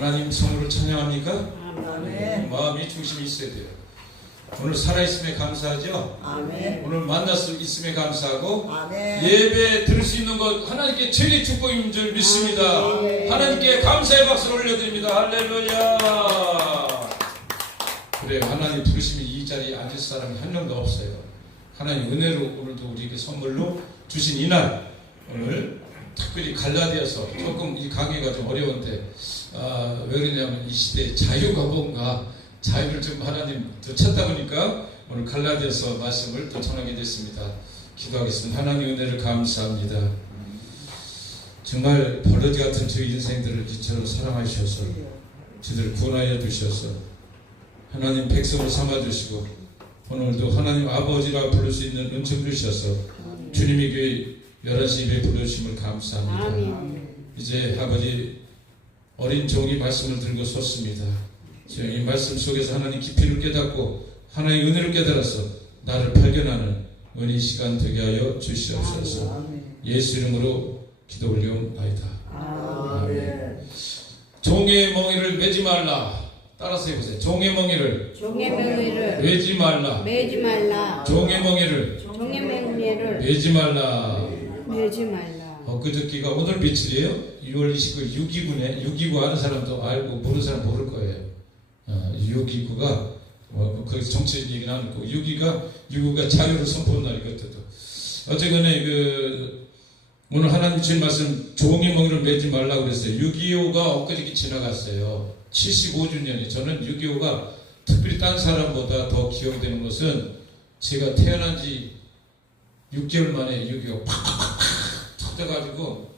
하나님 성으로 찬양합니까? 아멘. 마음이 중심이 있어야 돼요. 오늘 살아있음에 감사하죠? 아멘. 오늘 만날 수 있음에 감사하고 아멘. 예배 들을 수 있는 것 하나님께 최대 축복인 줄 믿습니다. 아멘. 하나님께 감사의 박수를 올려드립니다. 할렐루야. 그래요. 하나님 부르시면 이 자리에 앉을 사람이 한 명도 없어요. 하나님 은혜로 오늘도 우리에게 선물로 주신 이날 오늘 특별히 갈라디아서 조금 이 강의가 좀 어려운데 왜 그러냐면 이 시대에 자유가 뭔가 자유를 좀 하나님 더 찾다 보니까 오늘 갈라디아서 말씀을 또 전하게 됐습니다. 기도하겠습니다. 하나님 은혜를 감사합니다. 정말 벌러지 같은 저희 인생들을 이처럼 사랑하셔서 저들을 구원하여 주셔서 하나님 백성을 삼아주시고 오늘도 하나님 아버지라 부를 수 있는 은총 주셔서 주님의 교회 11시 예배 부르심을 감사합니다. 아멘. 이제 아버지 어린 종이 말씀을 들고 섰습니다. 이 말씀 속에서 하나님 깊이를 깨닫고 하나님의 은혜를 깨달아서 나를 발견하는 은혜 시간 되게 하여 주시옵소서. 아멘. 예수 이름으로 기도 올려옵나이다. 아멘. 종의 멍에를 매지 말라. 따라서 해보세요. 종의 멍에를 종의 멍에를 매지 말라. 매지 말라. 종의 멍에를 종의 멍에를 매지 말라. 매지 말라. 엊그저께가 오늘 며칠이에요? 6월 29일 6.29네. 6.29 아는 사람도 알고 모르는 사람 모를 거예요. 6.29가 거기서 정치적 얘기는 안 하고 6.29가 자유를 선포한 날이거든요. 어쨌거나 오늘 하나님 주신 말씀 종의 멍에를 매지 말라고 그랬어요. 6.25가 엊그저께 지나갔어요. 75주년이. 저는 6.25가 특별히 딴 사람보다 더 기억이 되는 것은 제가 태어난 지 6개월 만에 6.25가 팍팍팍 터져가지고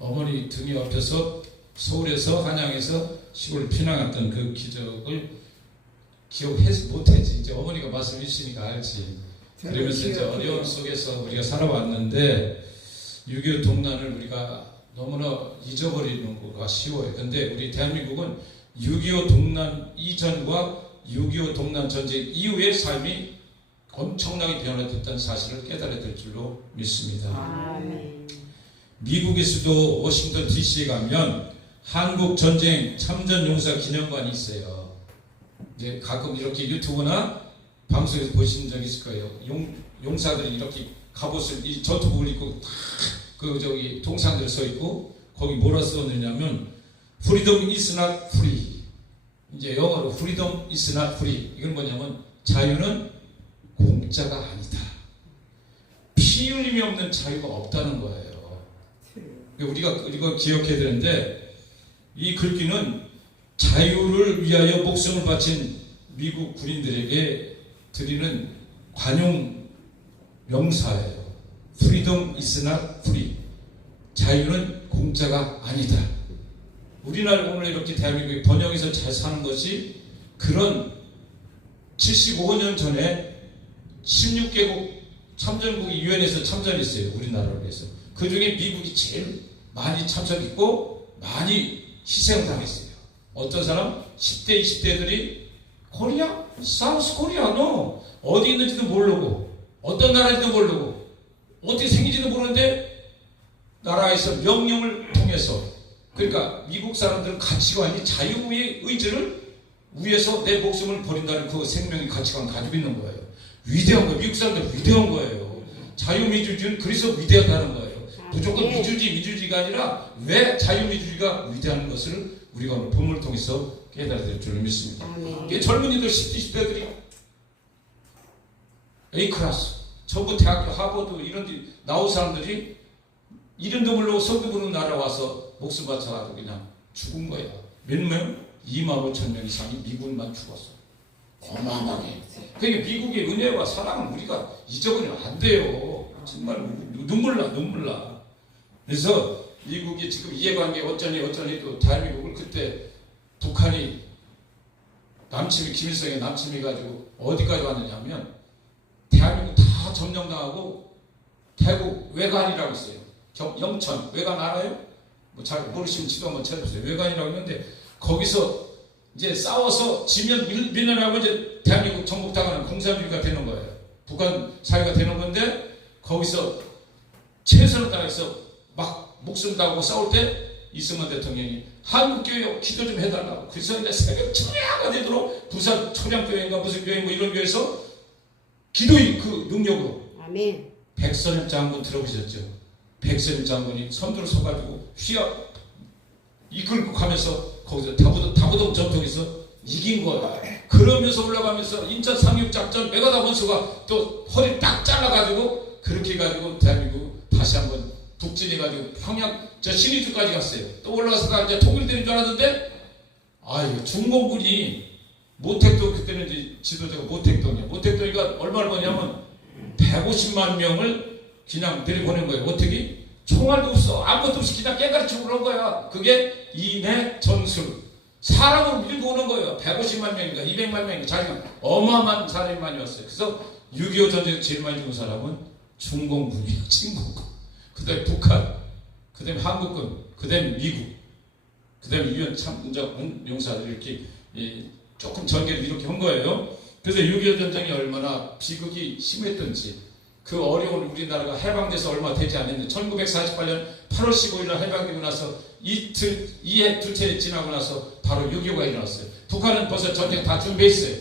어머니 등이 옆에서 서울에서 한양에서 시골 피난갔던 그 기적을 기억하지 못하지. 이제 어머니가 말씀해 주시니까 알지. 그러면서 이제 어려움 속에서 우리가 살아왔는데 6.25 동란을 우리가 너무나 잊어버리는 거가 쉬워요. 근데 우리 대한민국은 6.25 동란 이전과 6.25 동란 전쟁 이후의 삶이 엄청나게 변화됐다는 사실을 깨달아야 될 줄로 믿습니다. 아멘. 미국에서도 워싱턴 DC에 가면 한국 전쟁 참전 용사 기념관이 있어요. 이제 가끔 이렇게 유튜브나 방송에서 보신 적 있을 거예요. 용사들이 이렇게 갑옷을 이 전투복을 입고 동상들 서 있고 거기 뭐라 써놓냐면 Freedom is not free. 이제 영어로 Freedom is not free. 이건 뭐냐면 자유는 공짜가 아니다. 피 흘림이 없는 자유가 없다는 거예요. 우리가 기억해야 되는데 이 글귀는 자유를 위하여 목숨을 바친 미국 군인들에게 드리는 관용 명사예요. Freedom is not free. 자유는 공짜가 아니다. 우리나라 오늘 이렇게 대한민국이 번영해서 잘 사는 것이 그런 75년 전에 16개국 참전국이 유엔에서 참전했어요. 우리나라를 위해서. 그 중에 미국이 제일 많이 참전했고 많이 희생을 당했어요. 어떤 사람? 10대, 20대들이 코리아? 사우스 코리아? 너 어디 있는지도 모르고 어떤 나라인지도 모르고 어떻게 생긴지도 모르는데 나라에서 명령을 통해서 그러니까 미국 사람들은 가치관이 자유의 의지를 위해서 내 목숨을 버린다는 그 생명의 가치관을 가지고 있는 거예요. 위대한 거예요. 미국 사람들 위대한 거예요. 자유민주주의는 그래서 위대하다는 거예요. 무조건 민주주의가 아니라 왜 자유민주주의가 위대한 것을 우리가 오늘 본문을 통해서 깨달아야 될 줄로 믿습니다. 아멘. 젊은이들 10대, 20대들이 A클래스, 전부 대학교, 하버드 이런 데 나온 사람들이 이름도 모르고 성도 모르는 나라 와서 목숨 바쳐가지고 그냥 죽은 거야. 몇 명? 25,000명 이상이 미국만 죽었어. 어마어마하게. 그러니까 미국의 은혜와 사랑은 우리가 잊어버리면 안 돼요. 정말 눈물 나. 그래서 미국이 지금 이해관계 어쩌니 해도 대한민국을 그때 북한이 김일성이 남침해가지고 어디까지 왔느냐면 대한민국 다 점령당하고 태국 외관이라고 있어요. 영천 외관 알아요? 뭐 잘 모르시면 지도 한번 찾아보세요. 외관이라고 있는데 거기서 이제 싸워서 지면 밀려나고 이제 대한민국 정복당하는 공산주의가 되는 거예요. 북한 사회가 되는 건데 거기서 최선을 다해서 막 목숨 다하고 싸울 때 이승만 대통령이 한국교회 기도 좀 해달라고. 그래서 이제 새벽 초야가 되도록 부산 초량교회인가 무슨 교회 뭐 이런 교회에서 기도의 그 능력으로 아멘. 백선엽 장군 들어보셨죠? 백선엽 장군이 선두를 서가지고 휘어 이끌고 가면서 거기서 다부동 전투에서 이긴 거야. 그러면서 올라가면서 인천 상륙작전 메가다 원수가 또 허리 딱 잘라가지고 그렇게 해가지고 대한민국 다시 한번 북진해가지고 평양 저 신의주까지 갔어요. 또 올라가서 이제 통일되는 줄 알았는데 아유 중공군이 모택동 그때는 이제 지도자가 모택동이야. 모택동이가 얼마를 버냐면 150만 명을 그냥 내려보낸 거예요. 어떻게? 총알도 없어. 아무것도 없이 그냥 깨가리치고 그런 거야. 그게 인해 전술. 사람을 밀고 오는 거예요. 150만 명인가 200만 명인가 자기가 어마어마한 사람이 많이 왔어요. 그래서 6.25 전쟁에서 제일 많이 죽은 사람은 중공군이에요. 진공군. 그 다음에 북한, 그 다음에 한국군, 그 다음에 미국, 그 다음에 유엔 참전 용사들 이렇게 조금 전개를 이렇게 한 거예요. 그래서 6.25 전쟁이 얼마나 비극이 심했던지 그 어려운 우리나라가 해방돼서 얼마 되지 않았는데 1948년 8월 15일 날 해방되고 나서 이해 둘째 지나고 나서 바로 6.25가 일어났어요. 북한은 벌써 전쟁 다 준비했어요.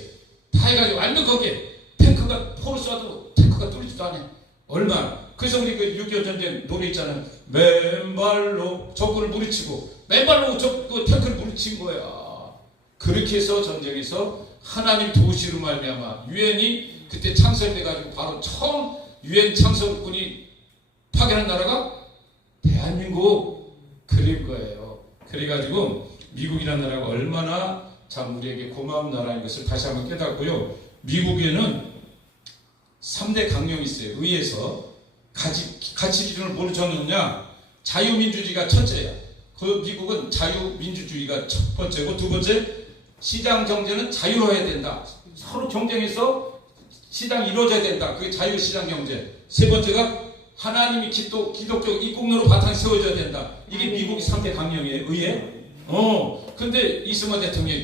다 해가지고 완벽하게 탱크가 포를 쏴도 탱크가 뚫리지도 않아요. 얼마나. 그래서 우리 그 6.25 전쟁 노래 있잖아요. 맨발로 적군을 무리치고 맨발로 그 탱크를 무리친 거야. 그렇게 해서 전쟁에서 하나님 도우시로 말미암아 유엔이 그때 창설돼가지고 바로 처음 유엔 창설군이 파견한 나라가 대한민국 그린 거예요. 그래가지고 미국이라는 나라가 얼마나 참 우리에게 고마운 나라인 것을 다시 한번 깨닫고요. 미국에는 3대 강령이 있어요. 의회에서 가치 기준을 뭘로 정하느냐? 자유민주주의가 첫째야. 그 미국은 자유민주주의가 첫 번째고 두 번째 시장 경제는 자유로워야 된다. 서로 경쟁해서 시장이 이루어져야 된다. 그게 자유시장 경제. 세 번째가 하나님이 기독적 이국론으로 바탕이 세워져야 된다. 이게 미국의 3대 강령이에요. 의회. 근데 이승만 대통령이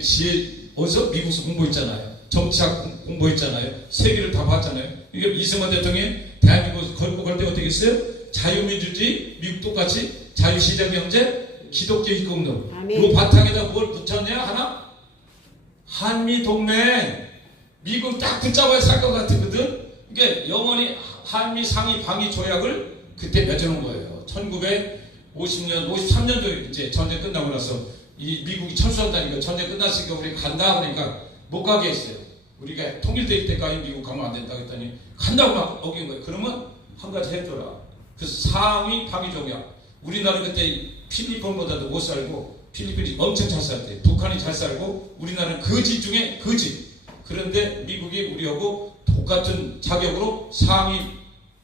어디서 미국에서 공부했잖아요. 정치학 공부했잖아요. 세계를 다 봤잖아요. 이게 이승만 대통령이 대한민국 걸고 갈 때 어떻게 했어요? 자유민주주의, 미국 똑같이 자유시장 경제, 기독교 이국론. 이 바탕에다 뭘 붙였냐? 하나? 한미동맹. 미국 딱 붙잡아야 살 것 같거든. 이게 영원히 한미 상위 방위 조약을 그때 맺어놓은 거예요. 1950년, 53년도에 이제 전쟁 끝나고 나서 이 미국이 철수한다니까 전쟁 끝났으니까 우리 간다 그러니까 못 가게 했어요. 우리가 통일될 때까지 미국 가면 안 된다 했더니 간다고 막 어긴 거예요. 그러면 한 가지 해줘라. 그래서 상위 방위 조약. 우리나라 그때 필리핀보다도 못 살고 필리핀이 엄청 잘 살대. 북한이 잘 살고 우리나라는 거지 중에 거지. 그런데 미국이 우리하고 똑같은 자격으로 상위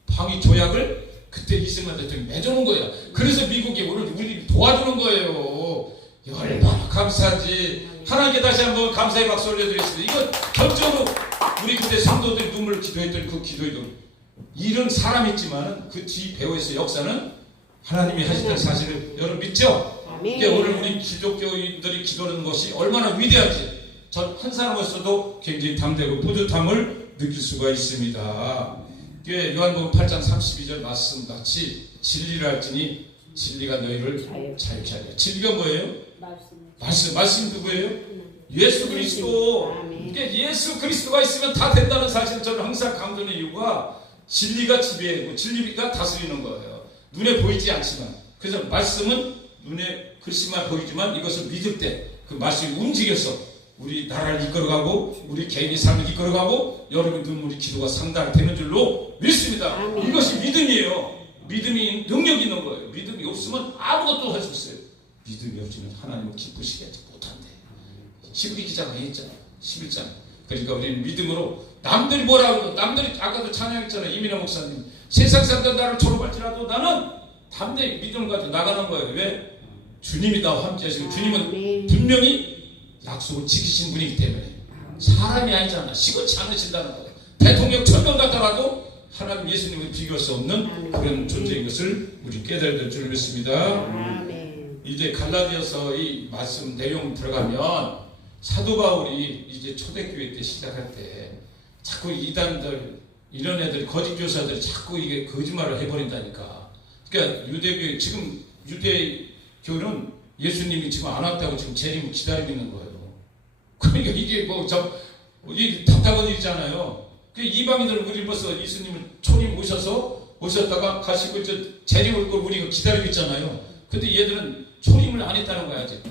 방위 조약을 그때 이승만 대통령이 맺어놓은 거야. 그래서 미국이 오늘 우리를 도와주는 거예요. 얼마나 감사하지. 하나님께 다시 한번 감사의 박수 올려드리겠습니다. 이건 결정으로 우리 그때 성도들이 눈물을 기도했던 그 기도에도 이런 사람이지만 그 뒤 배후에서 역사는 하나님이 하시는 사실을 여러분 믿죠? 그러니까 오늘 우리 기독교인들이 기도하는 것이 얼마나 위대한지 전 한 사람으로서도 굉장히 담대고 뿌듯함을 느낄 수가 있습니다. 요한복음 8장 32절 말씀 같이 진리를 알지니 진리가 너희를 자유케 하리라. 진리가 뭐예요? 말씀 누구예요? 예수 그리스도. 그러니까 예수 그리스도가 있으면 다 된다는 사실을 저는 항상 강조하는 이유가 진리가 지배하고 진리가 다스리는 거예요. 눈에 보이지 않지만. 그래서 말씀은 눈에 글씨만 보이지만 이것을 믿을 때 그 말씀이 움직여서 우리 나라를 이끌어가고 우리 개인의 삶을 이끌어가고 여러분 눈물이 기도가 상달되는 줄로 믿습니다. 이것이 믿음이에요. 믿음이 능력이 있는 거예요. 믿음이 없으면 아무것도 할 수 없어요. 믿음이 없으면 하나님을 기쁘시게 못한대. 히브리 기자가 했잖아. 11장. 그러니까 우리는 믿음으로 남들이 뭐라고 남들이 아까도 찬양했잖아요. 이민아 목사님. 세상 사람들 나를 조롱할지라도 나는 담대히 믿음을 가지고 나가는 거예요. 왜? 주님이 나와 함께 하시고 주님은 분명히 약속을 지키신 분이기 때문에 사람이 아니잖아. 시골치 않으신다는 거예요. 대통령 1000명 갖다가도 하나님 예수님을 비교할 수 없는 그런 존재인 것을 우리 깨달아야 될 줄 믿습니다. 이제 갈라디아서 이 말씀 내용 들어가면 사도 바울이 이제 초대교회 때 시작할 때 자꾸 이단들 이런 애들이 거짓 교사들이 자꾸 이게 거짓말을 해버린다니까. 그러니까 유대교 지금 유대교는 예수님이 지금 안 왔다고 지금 재림 기다리고 있는 거예요. 그러니까 이게 이게 답답한 일이잖아요. 그 이방인들은 우리 벌써 예수님을 초림 오셨다가 가시고 재림 올 걸 우리가 기다리고 있잖아요. 근데 얘들은 초림을 안 했다는 거야 아직도.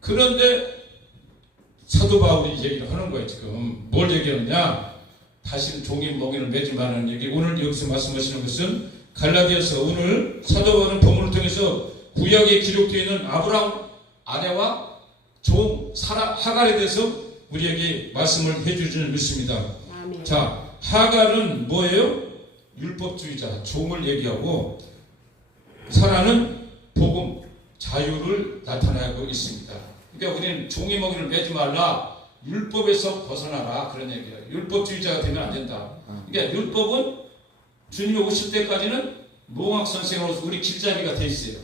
그런데 사도 바울이 얘기를 하는 거예요. 지금 뭘 얘기하느냐? 다시는 종이 멍에를 매지 말라는 얘기. 오늘 여기서 말씀하시는 것은 갈라디아서, 오늘 사도 바울은 본문을 통해서 구약에 기록되어 있는 아브라함 아내와 종 사라 하갈에 대해서 우리에게 말씀을 해줄 줄 믿습니다. 아멘. 자, 하갈은 뭐예요? 율법주의자, 종을 얘기하고, 사라는 복음, 자유를 나타내고 있습니다. 그러니까 우리는 종의 멍에를 매지 말라, 율법에서 벗어나라, 그런 얘기예요. 율법주의자가 되면 안 된다. 그러니까 율법은 주님이 오실 때까지는 농학 선생으로서 우리 길잡이가 돼 있어요.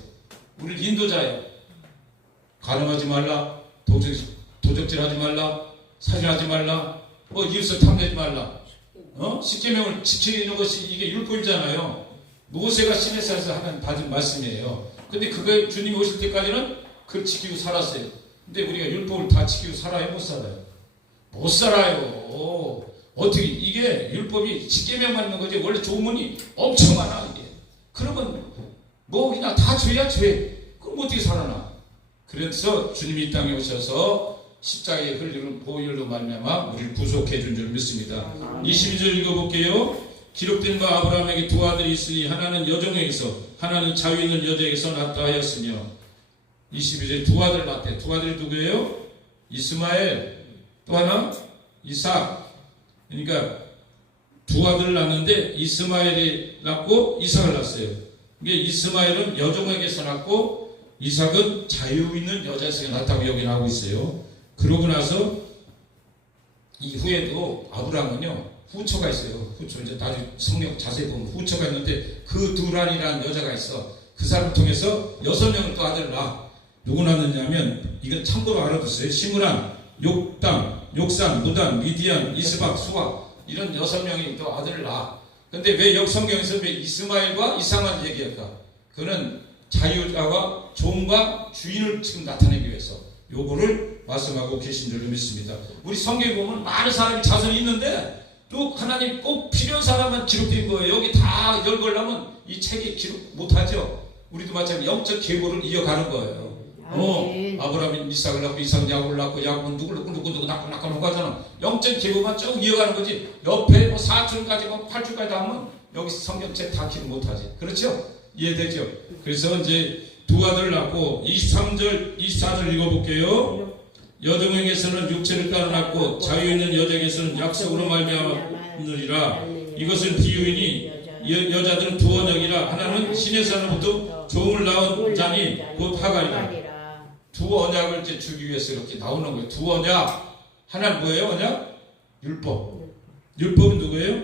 우리 인도자예요. 가늠하지 말라, 도적질하지 말라, 살인하지 말라, 이웃을 탐내지 말라. 십계명을 지키는 것이 이게 율법이잖아요. 모세가 시내산에서 하는 받은 말씀이에요. 근데 그거 주님이 오실 때까지는 그걸 지키고 살았어요. 근데 우리가 율법을 다 지키고 살아요? 못 살아요? 못 살아요. 어떻게 이게 율법이 십계명만 있는 거지 원래 조문이 엄청 많아 이게. 그러면 그냥 다 죄야 죄. 그럼 어떻게 살아나? 그래서 주님이 이 땅에 오셔서 십자가에 흘리는 보혈로 말미암아 우리를 구속해 준 줄 믿습니다. 22절 읽어볼게요. 기록된 바 아브라함에게 두 아들이 있으니 하나는 여종에게서 하나는 자유 있는 여자에게서 낳다 하였으며, 22절에 두 아들 낳대. 두 아들이 누구예요? 이스마엘, 또 하나 이삭. 그러니까 두 아들을 낳는데 이스마엘이 낳고 이삭을 낳았어요. 이게 이스마엘은 여종에게서 낳고 이삭은 자유 있는 여자에서 낳았다고 여기 나오고 있어요. 그러고 나서 이후에도 아브라함은요 후처가 있어요. 후처, 이제 나중에 성경 자세히 보면 후처가 있는데 그 두란이라는 여자가 있어. 그 사람을 통해서 6명을 또 아들을 낳아. 누구 낳느냐면, 이건 참고로 알아두세요. 시므란, 욕당, 욕산, 무단, 미디안, 이스박, 수아, 이런 6명이 또 아들을 낳아. 근데 왜 성경에서 왜 이스마엘과 이삭만 얘기할까? 그는 자유자와 종과 주인을 지금 나타내기 위해서 요거를 말씀하고 계신 줄 믿습니다. 우리 성경에 보면 많은 사람이 자손이 있는데 또 하나님 꼭 필요한 사람만 기록된 거예요. 여기 다 열거려면 이 책이 기록 못하죠. 우리도 마찬가지 영적 계보를 이어가는 거예요. 아브라함이 이삭을 낳고 이삭은 야곱을 낳고 야곱은 누구 낳고 하잖아. 영적 계보만 쭉 이어가는 거지. 옆에 4줄까지 8줄까지 하면 여기 성경책 다 기록 못하지. 그렇죠? 이해되죠? 그래서 이제 두 아들을 낳고 23절 24절 읽어볼게요. 여종에게서는 육체를 따라 낳고 자유 있는 여자에게서는 약속으로 말미암으리라. 이것은 비유이니 여자들은 두 언약이라. 하나는 시내산으로부터 종을 낳은 자니 곧 하갈이라. 두 언약을 이제 주기 위해서 이렇게 나오는 거예요. 두 언약. 하나는 뭐예요? 언약? 율법. 율법은 누구예요?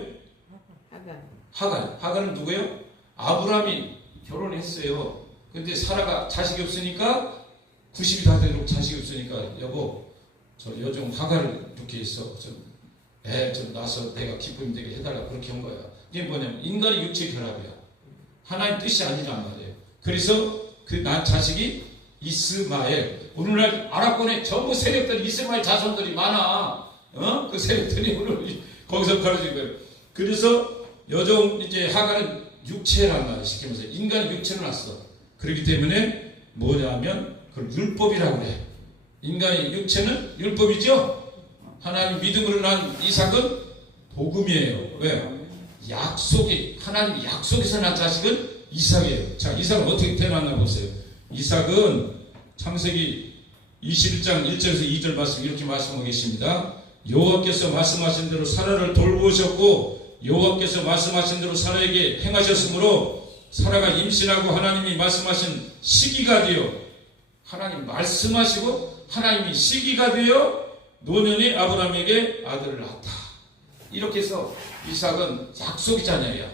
하갈. 하갈은 누구예요? 아브라함이 결혼했어요. 근데 사라가 자식이 없으니까 90이 다 되도록 자식이 없으니까 여보 저 여종 하갈을 이렇게 해서 좀 낳아서 내가 기쁨이 되게 해달라 그렇게 한 거야. 이게 뭐냐면 인간의 육체 결합이야. 하나님 뜻이 아니란 말이에요. 그래서 그 난 자식이 이스마엘. 오늘날 아랍권에 전부 세력들 이스마엘 자손들이 많아. 그 세력들이 오늘 거기서 벌어진 거예요. 그래서 여종 이제 하갈은 육체란 말을 시키면서 인간의 육체를 낳았어. 그렇기 때문에 뭐냐면 그걸 율법이라고 그래. 인간의 육체는 율법이죠. 하나님 믿음으로 난 이삭은 복음이에요. 왜? 약속이, 하나님 약속에서 난 자식은 이삭이에요. 자, 이삭은 어떻게 태어났나 보세요. 이삭은 창세기 21장 1절에서 2절 말씀 이렇게 말씀하고 계십니다. 여호와께서 말씀하신 대로 사라를 돌보셨고 여호와께서 말씀하신 대로 사라에게 행하셨으므로 사라가 임신하고 하나님이 말씀하신 시기가 되어, 하나님 말씀하시고 하나님이 시기가 되어 노년이 아브라함에게 아들을 낳았다. 이렇게 해서 이삭은 약속의 자녀야.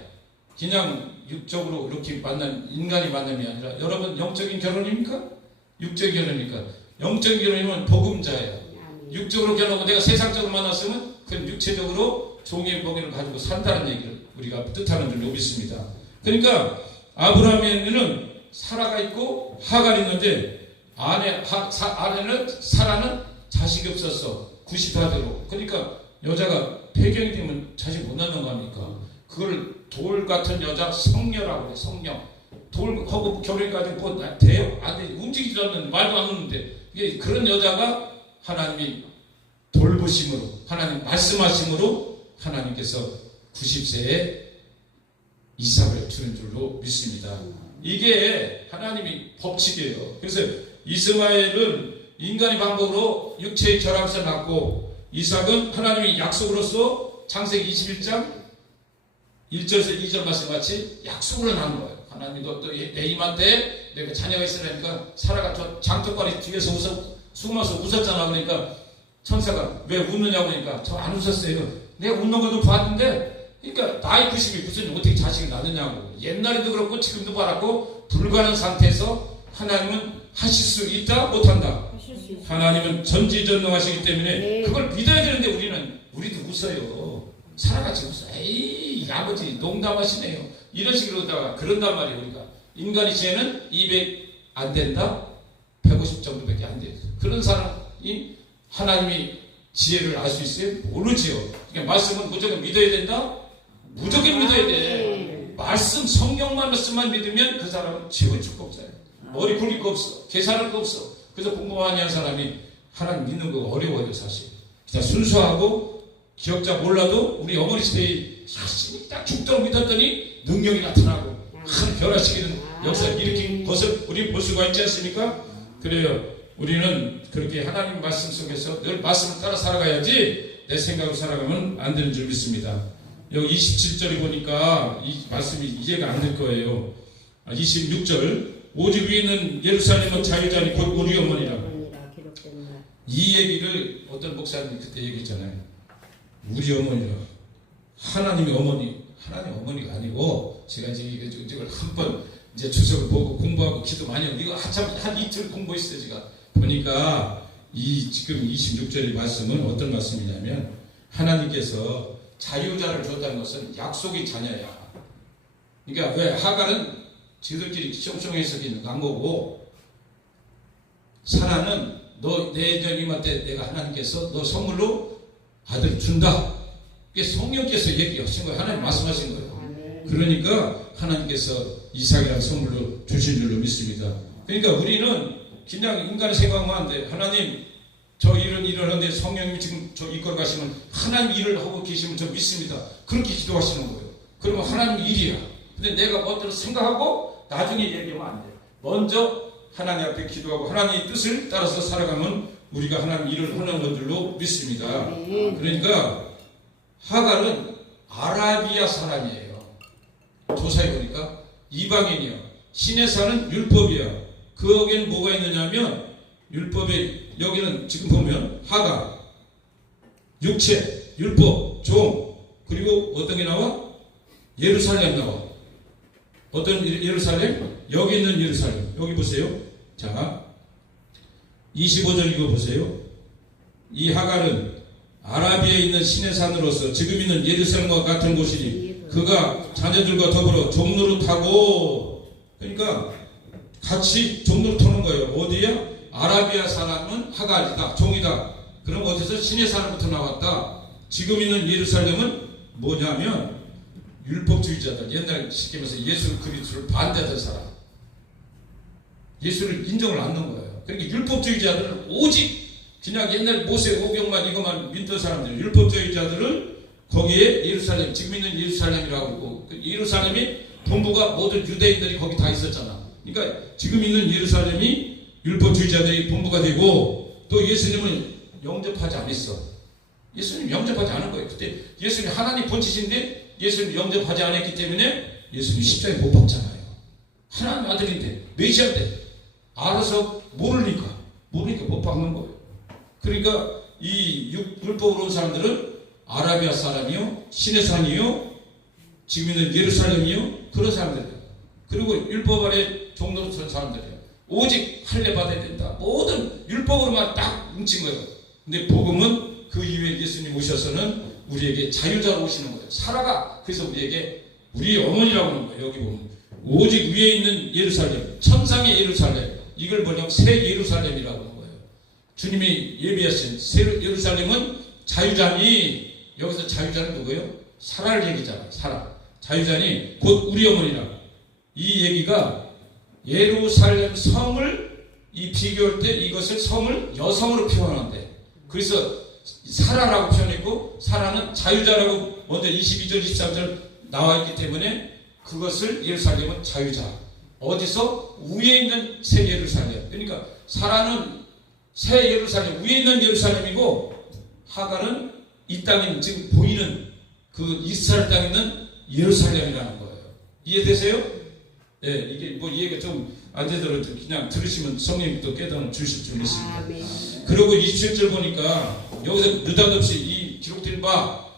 그냥 육적으로 이렇게 만난 인간이 만남이 아니라, 여러분 영적인 결혼입니까? 육적인 결혼입니까? 영적인 결혼이면 복음자예요. 육적으로 결혼하고 내가 세상적으로 만났으면 그건 육체적으로 종의 복음을 가지고 산다는 얘기를 우리가 뜻하는 줄 믿습니다. 그러니까 아브라함에는 사라가 있고 하갈이 있는데 아내는 사라는 자식이 없었어. 90화대로. 그러니까 여자가 폐경이 되면 자식 못 낳는 거 아닙니까? 그걸 돌 같은 여자 성녀라고 그래. 성녀. 돌하고 결혼해가지고 뭐 돼요? 안 돼. 움직이지도 않는 말도 안 하는데 이게 그런 여자가 하나님이 돌보심으로 하나님 말씀하심으로 하나님께서 90세에 이삭을 주는 줄로 믿습니다. 이게 하나님이 법칙이에요. 그래서 이스마엘은 인간의 방법으로 육체의 결합에서 낳고 이삭은 하나님의 약속으로서 창세기 21장 1절에서 2절 말씀같이 약속으로 낳은 거예요. 하나님이 또 내 힘한테 내가 자녀가 있으라니까 사라가 저 장독가리 뒤에서 숨어서 웃었잖아. 그러니까 천사가 왜 웃느냐고 그러니까 저 안 웃었어요. 내가 웃는 것도 봤는데 그러니까 나이 90이 무슨 어떻게 자식이 낳느냐고. 옛날에도 그렇고 지금도 바랐고 불가능한 상태에서 하나님은 하실 수 있다 못한다. 하실 수 있어요. 하나님은 전지전능하시기 때문에 네. 그걸 믿어야 되는데 우리도 웃어요. 사라같이 웃어. 에이 아버지 농담하시네요. 이런 식으로 하다가 그런단 말이에요. 우리가 인간의 지혜는 200 안 된다 150 정도밖에 안 돼요. 그런 사람이 하나님이 지혜를 알 수 있어요? 모르지요. 그러니까 말씀은 무조건 믿어야 된다? 무조건 믿어야 돼. 말씀 성경만 말씀만 믿으면 그 사람은 최고의 축복자예요. 머리 굴릴 거 없어. 계산할 거 없어. 그래서 공부 많이 한 사람이 하나님 믿는 거 어려워요. 사실 그냥 순수하고 기억자 몰라도 우리 어머니 세대에 자신이 딱 죽도록 믿었더니 능력이 나타나고 큰 변화시키는 역사를 일으킨 것을 우리 볼 수가 있지 않습니까? 그래요. 우리는 그렇게 하나님 말씀 속에서 늘 말씀을 따라 살아가야지 내 생각으로 살아가면 안 되는 줄 믿습니다. 여기 27절에 보니까 이 말씀이 이해가 안 될 거예요. 26절 오직 위에 있는 예루살렘은 자유자니 곧 우리 어머니라. 이 얘기를 어떤 목사님이 그때 얘기했잖아요. 우리 어머니라. 하나님의 어머니, 하나님 어머니가 아니고 제가 이제 이걸 한번 이제 주석을 보고 공부하고 기도 많이 하고 이거 한 이틀 공부했어요. 제가 보니까 이 지금 26절의 말씀은 어떤 말씀이냐면 하나님께서 자유자를 줬다는 것은 약속의 자녀야. 그러니까 왜 하갈은 지들끼리 숑숑해서 난 거고 사라는 너 내년임한테 내가 하나님께서 너 선물로 아들 준다. 이게 성령께서 얘기하신 거예요. 하나님 말씀하신 거예요. 그러니까 하나님께서 이삭이라는 선물로 주신 줄로 믿습니다. 그러니까 우리는 그냥 인간의 생각만 안 돼. 하나님 저 일을 하는데 성령님이 지금 저 이끌어 가시면 하나님 일을 하고 계시면 저 믿습니다. 그렇게 기도하시는 거예요. 그러면 하나님 일이야. 근데 내가 멋대로 생각하고 나중에 얘기하면 안 돼. 먼저 하나님 앞에 기도하고 하나님의 뜻을 따라서 살아가면 우리가 하나님 일을 하는 것들로 믿습니다. 그러니까 하갈은 아라비아 사람이에요. 조사해 보니까 이방인이요. 신의 사는 율법이야. 거기에는 뭐가 있느냐면 율법에 여기는 지금 보면 하갈, 육체, 율법, 종 그리고 어떤 게 나와? 예루살렘 나와. 어떤 예루살렘? 여기 있는 예루살렘. 여기 보세요. 자 25절 이거 보세요. 이 하갈은 아라비아에 있는 신의 산으로서 지금 있는 예루살렘과 같은 곳이니 그가 자녀들과 더불어 종로를 타고 그러니까 같이 종로를 타는 거예요. 어디야? 아라비아 사람은 하갈이다. 종이다. 그럼 어디서 신의 산으로부터 나왔다. 지금 있는 예루살렘은 뭐냐면 율법주의자들 옛날 시키면서 예수 그리스도를 반대하던 사람 예수를 인정을 안 넣은 거예요. 그러니까 율법주의자들은 오직 그냥 옛날 모세 오경만 이것만 믿던 사람들 율법주의자들은 거기에 예루살렘 지금 있는 예루살렘이라고 하고 예루살렘이 본부가 모든 유대인들이 거기 다 있었잖아. 그러니까 지금 있는 예루살렘이 율법주의자들이 본부가 되고 또 예수님은 영접하지 않았어. 예수님 영접하지 않은 거예요. 그때 예수님 하나님 본체신데 예수님 영접하지 않았기 때문에 예수님 십자가에 못 박잖아요. 하나님 아들인데 메시아인데 알아서 모르니까 못 박는 거예요. 그러니까 이 율법으로 온 사람들은 아라비아 사람이요 신의 산이요 지금 있는 예루살렘이요 그런 사람들이에요. 그리고 율법 아래 종로로 선 사람들이에요. 오직 할례 받아야 된다. 모든 율법으로만 딱 뭉친 거예요. 근데 복음은 그 이후에 예수님 오셔서는 우리에게 자유자로 오시는 거예요. 살아가. 그래서 우리에게 우리의 어머니라고 하는 거예요. 여기 보면 오직 위에 있는 예루살렘 천상의 예루살렘 이걸 뭐냐면 새 예루살렘이라고 하는 거예요. 주님이 예비하신 새 예루살렘은 자유자니, 여기서 자유자는 누구예요? 사라를 얘기잖아요. 사라. 자유자니 곧 우리 어머니라. 이 얘기가 예루살렘 성을 이 비교할 때 이것을 성을 여성으로 표현하는데, 그래서 사라라고 표현했고, 사라는 자유자라고 먼저 22절 23절 나와 있기 때문에 그것을 예루살렘은 자유자. 어디서? 위에 있는 새 예루살렘. 그러니까 사라는 새 예루살렘, 위에 있는 예루살렘이고, 하갈은 이 땅에 지금 보이는 그 이스라엘 땅에 있는 예루살렘이라는 거예요. 이해되세요? 예, 이게 뭐 이해가 좀 안 되더라도 그냥 들으시면 성령님도 깨달음 주실 줄 믿습니다. 아멘. 그리고 27절 보니까 여기서 느닷없이 이 기록된 바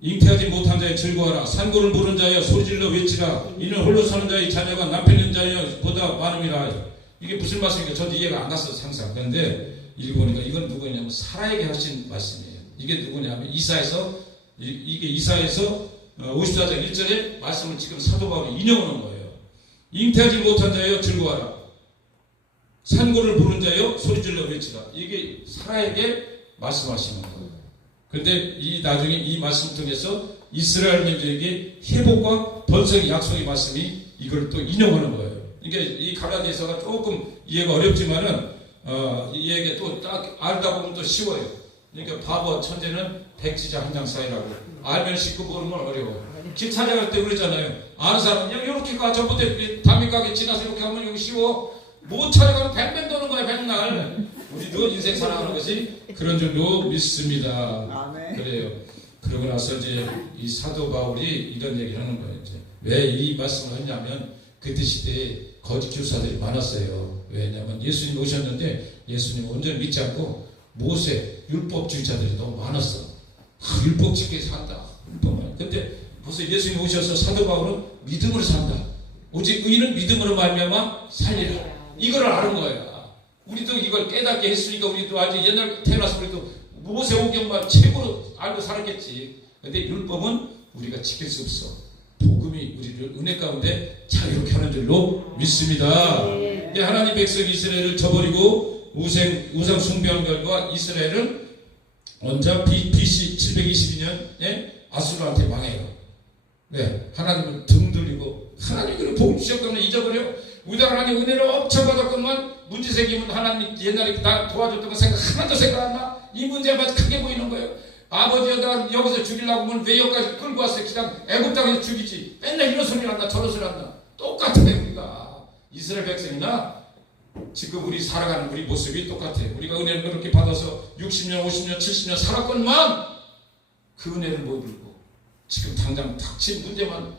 잉태하지 못한 자의 즐거워하라. 산고를 부른 자여 소리질러 외치라. 이는 홀로 사는 자의 자녀가 남편 있는 자여 보다 많음이라. 이게 무슨 말씀인가 저도 이해가 안 갔어요 항상. 그런데 읽어보니까 이건 누구냐면 사라에게 하신 말씀이에요. 이게 누구냐면 이사에서, 이게 이사에서 54장 1절에 말씀을 지금 사도 바울이 인용하는 거예요. 잉태하지 못한 자여 즐거워하라. 산고를 부른 자여 소리질러 외치라. 이게 사라에게 말씀하시는 거예요. 그런데 이 나중에 이 말씀을 통해서 이스라엘 민족에게 회복과 번성의 약속의 말씀이 이걸 또 인용하는 거예요. 이게 이 갈라디아서가 조금 이해가 어렵지만은 이해가 또 딱 알다 보면 또 쉬워요. 그러니까 바보 천재는 백지자 한 장 사이라고. 알면 쉽고 모르면 어려워요. 길 찾아갈 때 그러잖아요. 아는 사람은 그냥 이렇게 가. 저번에 담임가게 지나서 이렇게 하면 여기 쉬워. 못 찾아가면 백мен 도는 거야, 백날. 우리도 인생 살아가는 것이 그런 줄로 믿습니다. 아멘. 그래요. 그러고 나서 이제 이 사도 바울이 이런 얘기를 하는 거예요. 이제 왜 이 말씀을 했냐면 그때 시대에 거짓 교사들이 많았어요. 왜냐하면 예수님 오셨는데 예수님 온전히 믿지 않고 모세 율법주의자들이 너무 많았어. 율법 지키게 산다. 율법만. 근데 벌써 예수님 오셔서 사도 바울은 믿음으로 산다. 오직 의인은 믿음으로 말미암아 살리라. 이걸 아는 거야. 우리도 이걸 깨닫게 했으니까 우리도 아직 옛날 태어나서 우리도 모세오경만 최고로 알고 살았겠지. 근데 율법은 우리가 지킬 수 없어. 복음이 우리를 은혜 가운데 자유롭게 하는 줄로 믿습니다. 네, 하나님 백성 이스라엘을 저버리고 우상 숭배한 결과 이스라엘은 언제 BC 722년에 아수르한테 망해요. 네, 하나님을 등 돌리고 하나님 그런 복음 주셨거든 잊어버려. 우리가 하나님 은혜를 엄청 받았건만 문제 생기면 하나님 옛날에 나 도와줬던 거 하나도 생각 안 나? 이 문제가 크게 보이는 거예요. 아버지가 나 여기서 죽이려고 하면 왜 여기까지 끌고 왔어요? 그냥 애국 땅에서 죽이지. 맨날 이런 소리를 한다 저런 소리를 한다. 똑같아 우리가. 이스라엘 백성이나 지금 우리 살아가는 우리 모습이 똑같아. 우리가 은혜를 그렇게 받아서 60년 50년 70년 살았건만 그 은혜를 못 누리고 지금 당장 닥친 문제만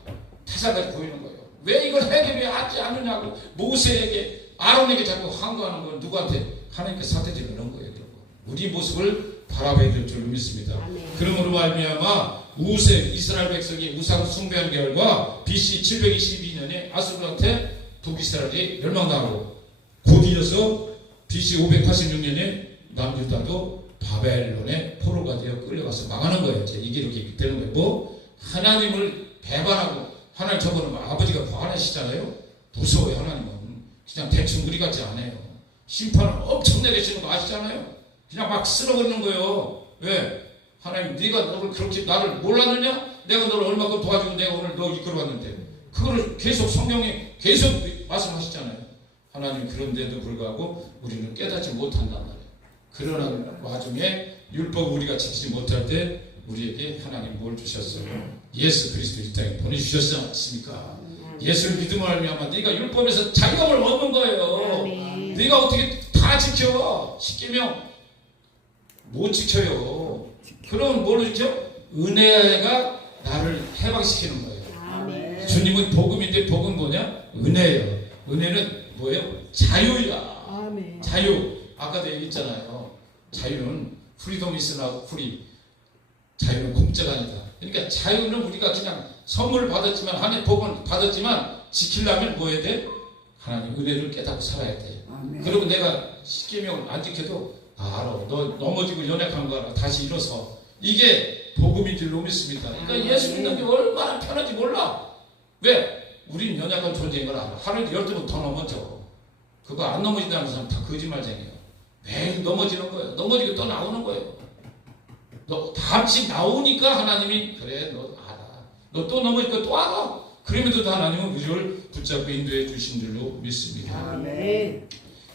태산까지 보이는 거예요. 왜 이걸 해결하지 않느냐고. 모세에게 아론에게 자꾸 항거하는 건 누구한테? 하나님께 사태질을 넣은 거예요. 우리 모습을 바라봐야 될 줄로 믿습니다. 그러므로 말미암아 이스라엘 백성이 우상 숭배한 결과 BC 722년에 아수르한테 북이스라엘이 멸망당하고 곧 이어서 BC 586년에 남유다도 바벨론의 포로가 되어 끌려가서 망하는 거예요. 이게 이렇게 되는 거예요. 뭐 하나님을 배반하고 하나님 저거는 아버지가 화나시잖아요. 무서워요. 하나님은 그냥 대충 우리 같지 않아요. 심판을 엄청 내리시는 거 아시잖아요. 그냥 막 쓸어버리는 거예요. 왜? 하나님 네가 너를 그렇게 나를 몰랐느냐? 내가 너를 얼마큼 도와주고 내가 오늘 너 이끌어왔는데 그거를 계속 성경에 계속 말씀하시잖아요. 하나님 그런데도 불구하고 우리는 깨닫지 못한단 말이에요. 그러나 와중에 율법 우리가 지키지 못할 때 우리에게 하나님 뭘 주셨어요? 예수 그리스도 이 땅에 보내주셨지 않습니까? 예수를 믿음으로 알면 네가 율법에서 자유함을 얻는 거예요. 네가 어떻게 다 지켜? 십계명 못 지켜요. 그러면 뭘 지켜? 은혜가 나를 해방시키는 거예요. 아멘. 주님은 복음인데 복음 뭐냐? 은혜예요. 은혜는 뭐예요? 자유야. 아멘. 자유. 아까도 얘기했잖아요. 자유는 프리덤 이스나 프리. 자유는 공짜가 아니다. 그러니까 자유는 우리가 그냥 선물을 받았지만 하나님 복음을 받았지만 지키려면 뭐 해야 돼? 하나님 은혜를 깨닫고 살아야 돼. 아멘. 그리고 내가 십계명을 안 지켜도 알아. 너 넘어지고 연약한 거 알아. 다시 일어서. 이게 복음인 줄로 믿습니다. 그러니까 예수 믿는 게 얼마나 편한지 몰라. 왜? 우린 연약한 존재인 걸 알아. 하루에 12번 더 넘어져. 그거 안 넘어진다는 사람 다 거짓말쟁이에요. 매일 넘어지는 거예요. 넘어지고 또 나오는 거예요. 너 다시 나오니까 하나님이 그래 너 알아. 너 또 넘어지니까 또 알아. 그러면서도 하나님은 우리를 붙잡고 인도해 주신 줄로 믿습니다. 아멘.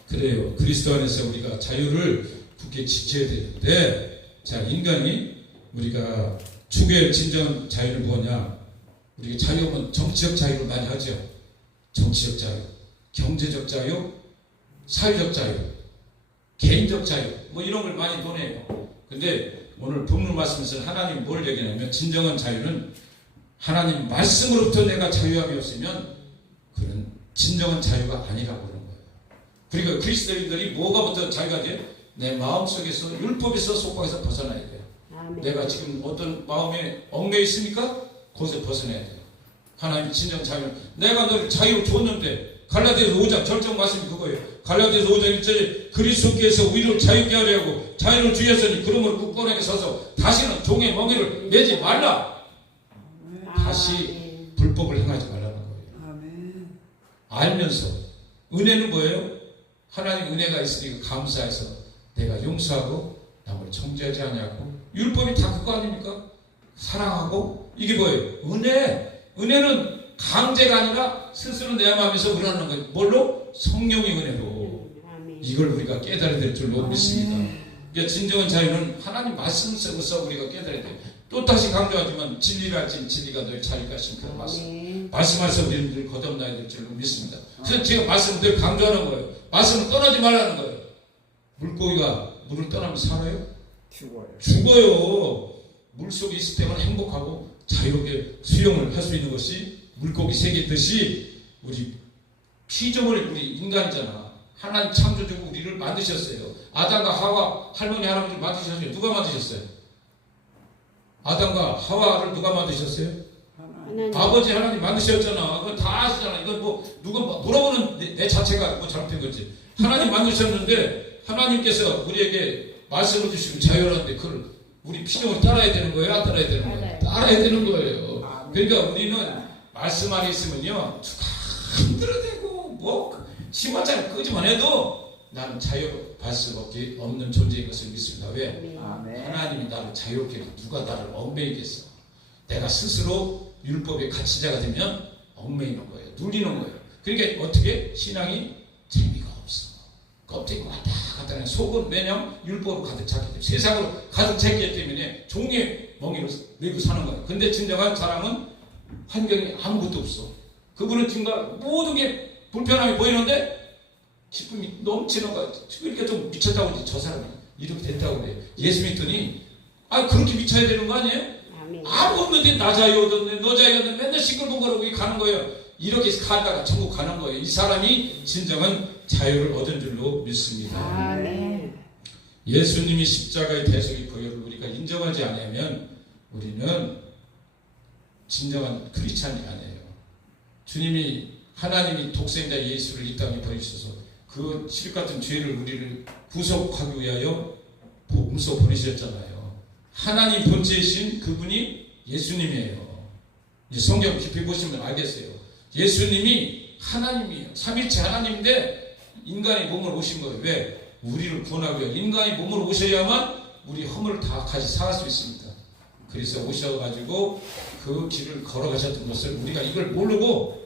그래요. 그리스도 안에서 우리가 자유를 굳게 지켜야 되는데, 자, 인간이 우리가 추구의 진정 자유는 뭐냐? 우리가 자유하면 정치적 자유를 많이 하죠. 정치적 자유, 경제적 자유, 사회적 자유, 개인적 자유, 뭐 이런 걸 많이 보내요. 근데 오늘 본문 말씀에서 하나님 뭘 얘기하냐면, 진정한 자유는 하나님 말씀으로부터 내가 자유함이 없으면 그런 진정한 자유가 아니라고 그러는 거예요. 그러니까 그리스도인들이 뭐가부터 자유가 돼? 내 마음속에서 율법에서 속박에서 벗어나야 돼요. 아멘. 내가 지금 어떤 마음에 얽매여 있습니까? 거기서 벗어나야 돼요. 하나님의 진정 자유. 내가 너를 자유를 줬는데, 갈라디아서 5장 결정 말씀이 그거예요. 갈라디아서 5장 1절에 그리스도께서 우리를 자유케 하려 하고 자유를 주셨으니 그러므로 굳건하게 서서 다시는 종의 멍에를 매지 말라. 다시 아멘. 불법을 행하지 말라는 거예요. 아멘. 알면서. 은혜는 뭐예요? 하나님 은혜가 있으니까 감사해서 내가 용서하고 남을 정죄하지 않냐고. 율법이 다 그거 아닙니까? 사랑하고. 이게 뭐예요? 은혜. 은혜는 강제가 아니라 스스로 내 마음에서 우러나는 거예요. 뭘로? 성령의 은혜로. 아멘. 이걸 우리가 깨달아야 될 줄로 믿습니다. 그러니까 진정한 자유는 하나님 말씀 속에서 우리가 깨달아야 돼요. 또 다시 강조하지만 진리랄진 진리가 너희 자유가 하신 그 말씀. 아멘. 말씀하셔서 우리는 늘 거듭나야 될 줄로 믿습니다. 그래서 제가 말씀을 늘 강조하는 거예요. 말씀을 떠나지 말라는 거예요. 물고기가 물을 떠나면 살아요? 죽어요. 죽어요. 물속에 있을 때만 행복하고 자유롭게 수영을 할 수 있는 것이 물고기 세계듯이 우리 피조물이 우리 인간이잖아. 하나님 창조주고 우리를 만드셨어요. 아담과 하와 할머니 할아버지를 만드셨어요. 누가 만드셨어요? 아담과 하와를 누가 만드셨어요? 하나님. 아버지 하나님 만드셨잖아. 그건 다 아시잖아. 이건 뭐 누가 물어보는 내 자체가 뭐 잘못된 거지. 하나님 만드셨는데 하나님께서 우리에게 말씀을 주시고 자유하는데 그걸 우리 피조물 따라야 되는 거예요? 안 따라야 되는 거예요? 따라야 되는 거예요. 그러니까 우리는 말씀 안에 있으면요 누가 힘들어대고 뭐 심화자를 끄지만 해도 나는 자유할 수밖에 없는 존재인 것을 믿습니다. 왜? 아멘. 하나님이 나를 자유롭게 해서 누가 나를 얽매이겠어. 내가 스스로 율법의 가치자가 되면 얽매이는 거예요. 눌리는 거예요. 그러니까 어떻게? 신앙이 재미가 없어. 껍데기 왔다 갔다 하는 속은 왜냐면 율법으로 가득 찼기 때문에, 세상으로 가득 찼기 때문에 종의 멍에를 메고 사는 거예요. 근데 진정한 사람은 환경이 아무것도 없어. 그분은 지금 모든 게 불편함이 보이는데 기쁨이 넘치는 거야. 그러니까 좀 미쳤다고 그러지. 저 사람이 이렇게 됐다고 그래. 예수 믿더니 그렇게 미쳐야 되는 거 아니에요? 아멘. 아무 없는데 나 자유 얻었네, 너 자유 얻었네, 맨날 시끌벅거리고 가는 거예요. 이렇게 살다가 천국 가는 거예요. 이 사람이 진정한 자유를 얻은 줄로 믿습니다. 아멘. 예수님이 십자가의 대속의 보혈을 우리가 인정하지 않으면 우리는 진정한 크리스찬이 아니에요. 주님이 하나님이 독생자 예수를 이 땅에 보내주셔서 그 시력 같은 죄를 우리를 구속하기 위하여 몸소 보내셨잖아요. 하나님 본체이신 그분이 예수님이에요. 이제 성경 깊이 보시면 알겠어요. 예수님이 하나님이에요. 삼일체 하나님인데 인간의 몸을 오신 거예요. 왜? 우리를 구원하기 위해 인간의 몸을 오셔야만 우리 허물을 다 같이 사할 수 있습니다. 그래서 오셔가지고 그 길을 걸어가셨던 것을 우리가 이걸 모르고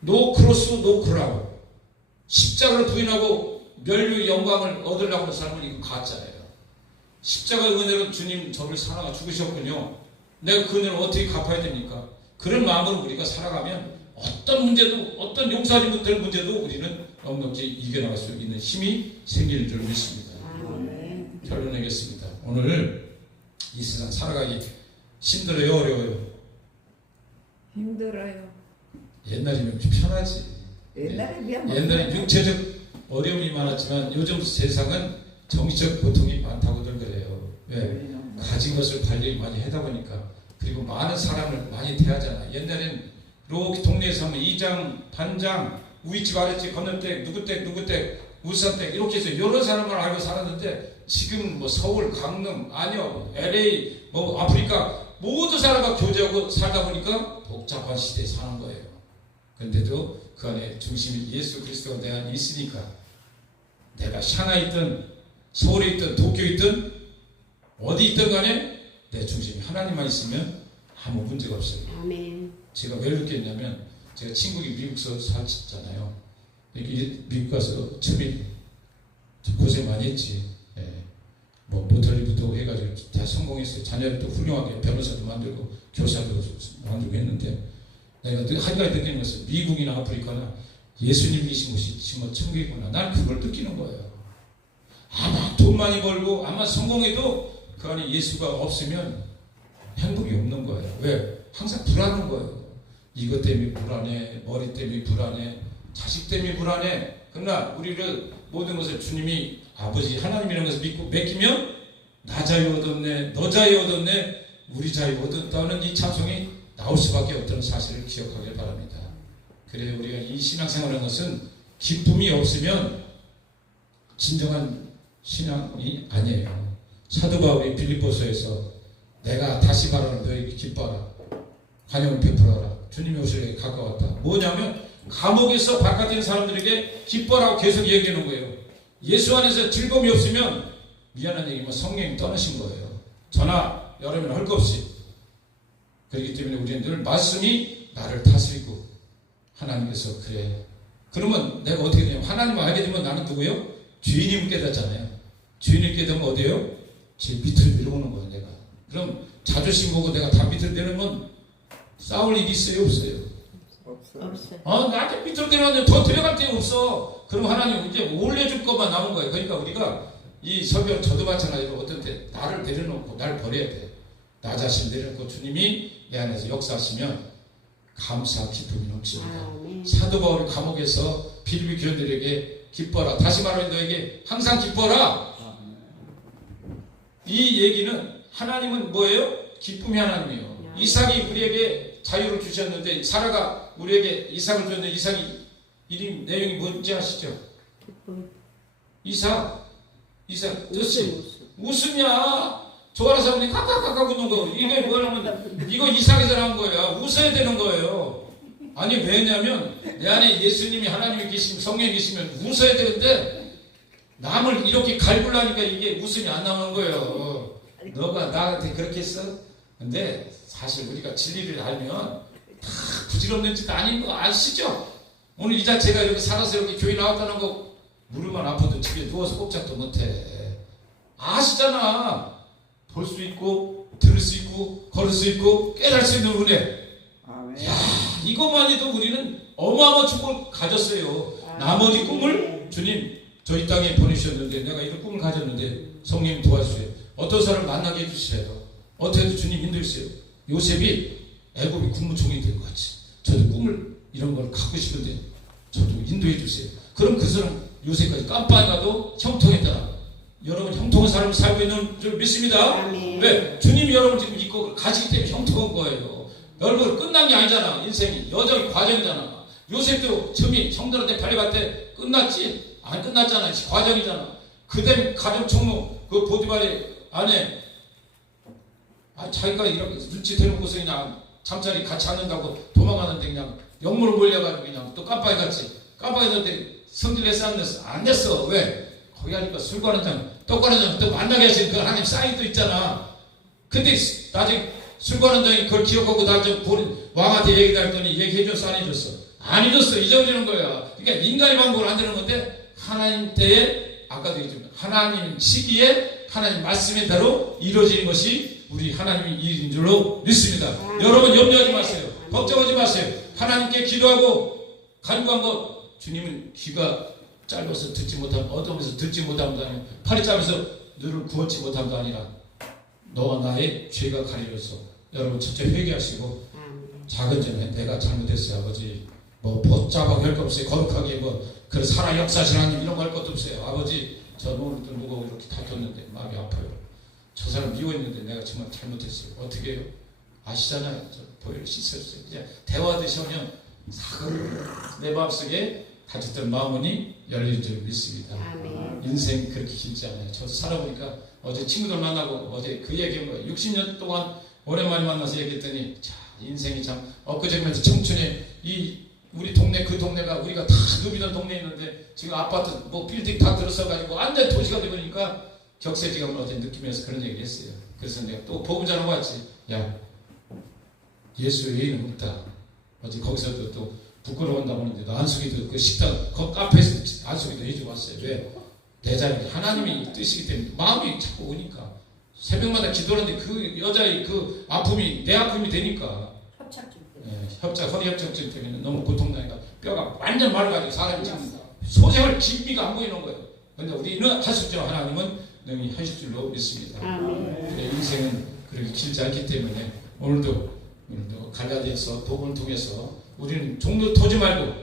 노 크로스 노 크라운 십자가를 부인하고 멸류의 영광을 얻으려고 하는 사람은 이거 가짜예요. 십자가의 은혜로 주님 저를 사랑하 죽으셨군요. 내가 그 은혜를 어떻게 갚아야 됩니까? 그런 마음으로 우리가 살아가면 어떤 문제도 어떤 용서하지 못할 문제도 우리는 넉넉히 이겨나갈 수 있는 힘이 생길 줄 믿습니다. 아멘. 결론하겠습니다. 오늘 이 세상 살아가기 힘들어요? 어려워요? 힘들어요. 옛날이면 편하지. 옛날에 비하면 옛날에 육체적 어려움이 많았지만 요즘 세상은 정신적 고통이 많다고들 그래요. 왜? 가진 것을 관리 많이 하다 보니까. 그리고 많은 사람을 많이 대하잖아. 옛날엔 이렇게 동네에서 하면 이장, 반장, 우이집 아랫집 건너댁, 누구댁, 울산댁 이렇게 해서 여러 사람을 알고 살았는데 지금 뭐 서울, 강릉, 아니요, LA, 뭐 아프리카 모든 사람과 교제하고 살다 보니까 복잡한 시대에 사는 거예요. 근데도 그 안에 중심이 예수 그리스도가 내 안에 있으니까 내가 샹하이 있든 서울에 있든 도쿄에 있든 어디 있든 간에 내 중심이 하나님만 있으면 아무 문제가 없어요. 아멘. 제가 왜 느꼈냐면 제가 친구이 미국서 살았잖아요. 미국 가서 처음에 고생 많이 했지. 예. 뭐 모텔리부터 해가지고 다 성공했어요. 자녀들도 훌륭하게 변호사도 만들고 교사도 만들고 했는데 내가 한가지 느끼는 것은 미국이나 아프리카나 예수님이 계신 곳이 정말 천국이구나. 난 그걸 느끼는 거예요. 아마 돈 많이 벌고 아마 성공해도 그 안에 예수가 없으면 행복이 없는 거예요. 왜? 항상 불안한 거예요. 이것 때문에 불안해, 머리 때문에 불안해, 자식 때문에 불안해. 그러나 우리를 모든 것을 주님이 아버지 하나님이라는 것을 믿고 맡기면 나 자유 얻었네, 너 자유 얻었네, 우리 자유 얻었다는 이 찬송이 나올 수밖에 없다는 사실을 기억하길 바랍니다. 그래서 우리가 이 신앙생활하는 것은 기쁨이 없으면 진정한 신앙이 아니에요. 사도 바울이 빌립보서에서 내가 다시 말하는 너에게 기뻐하라, 관용을 베풀어라, 주님이 오시기에 가까웠다. 뭐냐면 감옥에서 바깥에 있는 사람들에게 기뻐라고 계속 얘기하는 거예요. 예수 안에서 즐거움이 없으면 미안한 얘기면 성령이 떠나신 거예요. 저나 여러분 할 것 없이. 그렇기 때문에 우리는 늘 말씀이 나를 다스리고 하나님께서 그래. 그러면 내가 어떻게 되냐면 하나님을 알게 되면 나는 누구요? 주인임을 깨닫잖아요. 주인을 깨닫으면 어디에요? 제 밑을 내려오는 거예요. 내가. 그럼 자존심 보고 내가 다 밑을 내려면 싸울 일이 있어요? 없어요? 없어요. 나한테 밑으로 내려왔는데 더 데려갈 데가 없어. 그럼 하나님 이제 올려줄 것만 남은 거예요. 그러니까 우리가 이 설교 저도 마찬가지로 어떤 때 나를 내려놓고 날 버려야 돼. 나 자신 내려놓고 주님이 내 안에서 역사하시면 감사 기쁨이 넘칩니다. 아멘. 사도 바울이 감옥에서 빌립보 교인들에게 기뻐라. 다시 말하면 너에게 항상 기뻐라. 이 얘기는 하나님은 뭐예요? 기쁨이 하나님이에요. 이삭이 우리에게 자유를 주셨는데 사라가 우리에게 이삭을 줬는데 이삭이 이름 내용이 뭔지 아시죠? 이삭 뜻이 웃음이야. 좋아하는 사람들이 깍깍깍깍 웃는 거. 이게 뭐냐면 이거 이삭에서 나온 거야. 웃어야 되는 거예요. 아니 왜냐면 내 안에 예수님이 하나님이 계시면 성령이 계시면 웃어야 되는데 남을 이렇게 갈구려니까 이게 웃음이 안 나오는 거예요. 너가 나한테 그렇게 했어? 근데 사실 우리가 진리를 알면 다 부질없는 짓 아닌 거 아시죠? 오늘 이 자체가 이렇게 살아서 이렇게 교회 나왔다는 거 무릎만 아파도 집에 누워서 꼼짝도 못해. 아시잖아. 볼 수 있고 들을 수 있고 걸을 수 있고 깨달을 수 있는 은혜. 아멘. 야, 이것만 해도 우리는 어마어마한 축복을 가졌어요. 나머지 꿈을 주님 저희 땅에 보내주셨는데 내가 이런 꿈을 가졌는데 성령 도와주세요. 어떤 사람을 만나게 해주세요. 어떻게 해도 주님 인도해주세요. 요셉이 애굽의 국무총리 된 것 같이 저도 꿈을 이런 걸 갖고 싶은데 저도 인도해 주세요. 그럼 그 사람 요셉까지 깜빡이 가도 형통했다. 여러분 형통한 사람을 살고 있는 줄 믿습니다. 아멘. 왜? 주님이 여러분 지금 이거 가지기 때문에 형통한 거예요. 여러분 끝난 게 아니잖아. 인생이 여정이 과정이잖아. 요셉도 처음에 형들한테 팔려갈 때 끝났지? 안 끝났잖아. 과정이잖아. 그다음 가정 총무 그 보디발의 아내 자기가 이렇게 눈치 대놓고서 그냥 잠자리 같이 앉는다고 도망가는데 그냥 영무로 몰려가지고 그냥 또 깜빡이 갔지. 깜빡이 갔는데 성질내서 안 냈어. 안 냈어. 왜? 거기 하니까 술 관한 장, 떡 관한 장, 또 만나게 하시는 그 하나님 사인도 있잖아. 근데 나중에 술 관한 장이 그걸 기억하고 나중에 왕한테 얘기했더니 얘기해줬어, 안 해줬어? 안 해줬어. 잊어버리는 거야. 그러니까 인간의 방법을 안 되는 건데 하나님 때에 아까도 얘기했지만 하나님 시기에 하나님 말씀에 대로 이루어지는 것이 우리 하나님의 일인 줄로 믿습니다. 여러분 염려하지 마세요. 걱정하지 마세요. 하나님께 기도하고 간구한 것 주님은 귀가 짧아서 듣지 못함, 어둠에서 듣지 못함도 아니고 팔이 짧아서 너를 구원치 못함도 아니라 너와 나의 죄가 가리려서 여러분 첫째 회개하시고 작은 점에 내가 잘못했어요 아버지. 뭐 벗잡아 할 것 없어요. 거룩하게 뭐 그런 살아 역사하시는 하나님 이런 거 할 것도 없어요. 아버지 저 오늘도 누가 이렇게 다퉜는데 마음이 아파요. 저 사람 미워했는데 내가 정말 잘못했어요. 어떻게 해요? 아시잖아요. 저 보혈을 씻어주세요. 그냥 대화하듯이 하면 사그르르 내 마음속에 다쳤던 마음이 열릴 줄 믿습니다. 아멘. 인생이 그렇게 길지 않아요. 저도 살아보니까 어제 친구들 만나고 어제 그 얘기한 거예요. 60년 동안 오랜만에 만나서 얘기했더니 자 인생이 참 엊그제면서 청춘에 이 우리 동네 그 동네가 우리가 다 누비던 동네에 있는데 지금 아파트 뭐 빌딩 다 들어서가지고 완전 도시가 되버리니까 격세지감을 어제 느끼면서 그런 얘기를 했어요. 그래서 내가 또 복음 전하고 왔지. 야, 예수 외에는 없다. 어제 거기서도 또 부끄러운다고 하는데 안수기도 그 식당 그 카페에서 안수기도 해주고 왔어요. 왜? 내 자리 하나님이 뜻이기 때문에 마음이 자꾸 오니까 새벽마다 기도하는데 그 여자의 그 아픔이 내 아픔이 되니까 협착증. 허리 협착증 때문에 너무 고통나니까 뼈가 완전 말라가지고 사람이 지금 소생활 진미가 안 보이는 거예요. 그런데 우리는 하실 하나님은 능히 하실 줄로 믿습니다. 아멘. 그래, 인생은 그렇게 길지 않기 때문에 오늘도 갈라디아서 복음을 통해서 우리는 종로 토지 말고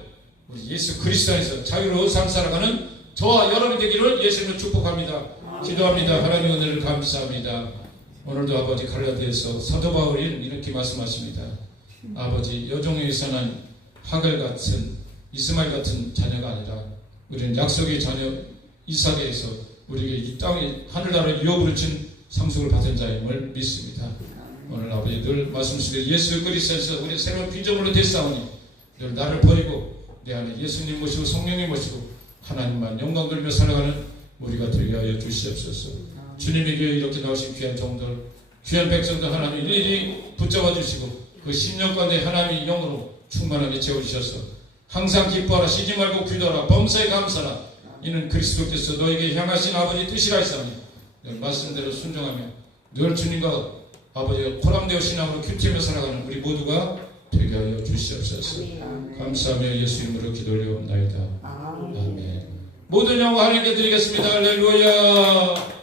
우리 예수 그리스도 안에서 자유로운 삶 살아가는 저와 여러분이 되기를 예수님을 축복합니다. 기도합니다. 하나님 은혜를 감사합니다. 오늘도 아버지 갈라디아서 사도 바울이 이렇게 말씀하십니다. 아버지 여종에서는 하갈 같은 이스마엘 같은 자녀가 아니라 우리는 약속의 자녀 이삭에서 우리에게 이 땅에 하늘나라를 이어부르친 상속을 받은 자임을 믿습니다. 오늘 아버지 늘 말씀 속에 예수 그리스도에서 우리 새로운 피조물로 됐사오니 늘 나를 버리고 내 안에 예수님 모시고 성령님 모시고 하나님만 영광 돌며 살아가는 우리가 되게 하여 주시옵소서. 주님에게 이렇게 나오신 귀한 종들 귀한 백성들 하나님 일일이 붙잡아 주시고 그 10년 가운데 하나님의 영으로 충만하게 채워주셔서 항상 기뻐하라 쉬지 말고 기도하라 범사에 감사하라 이는 그리스도께서 너에게 향하신 아버지 뜻이라 했사오니 말씀대로 순종하며 늘 주님과 아버지의 호람되어 신앙으로 큐티하며 살아가는 우리 모두가 되게 하여 주시옵소서. 감사하며 예수 이름으로 기도 올려옵나이다. 아멘. 모든 영광 하나님께 드리겠습니다. 할렐루야.